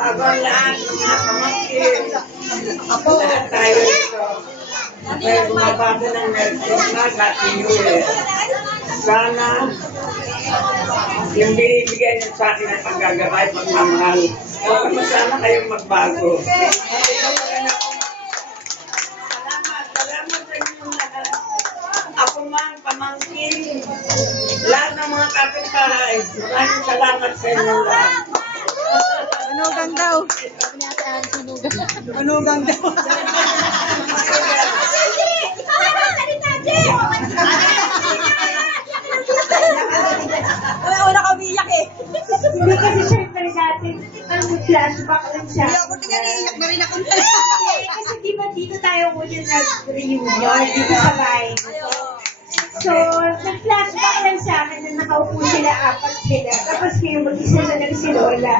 Habang lahat ng mga pamangkin, lahat tayo ito, may bumabago ng Merry Christmas, Happy New Year. Sana yung binibigay niyo sa akin ng paggagabay, pagmamahal, huwag mo sana kayong magbago. Salamat sa inyong lahat. Ako man, pamangkin, lahat ng mga kapitbahay, maraming salamat sa inyong lahat. Manugang daw. Manugang daw. Wala kami iyak eh. Hindi kasi syempre natin, ang flashback lang siya. Hindi ako tingnan, iiyak na rin ako. Kasi di ba dito tayo muna nag-reunion, dito sa bahay. So, nag-flashback lang sa akin na nakaupo sila, apat sila. Tapos ngayon mag-isa na lang si Lola.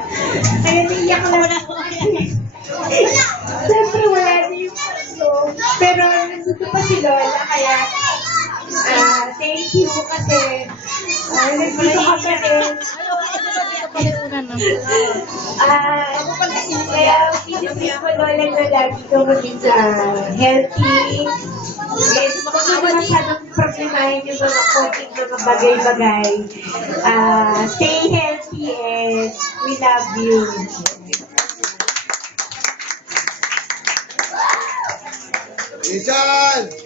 Kaya naiyak lang ako. Siyempre wala na yung tatlo. Pero nandito pa si Lola, kaya thank you kasi nandito ka pa rin. Kaya pinipin ko Lola na lagi ka maging healthy. Yes, huwag naman masyadong problemahin yung mga konting mga bagay-bagay. Stay healthy and we love you. Isan!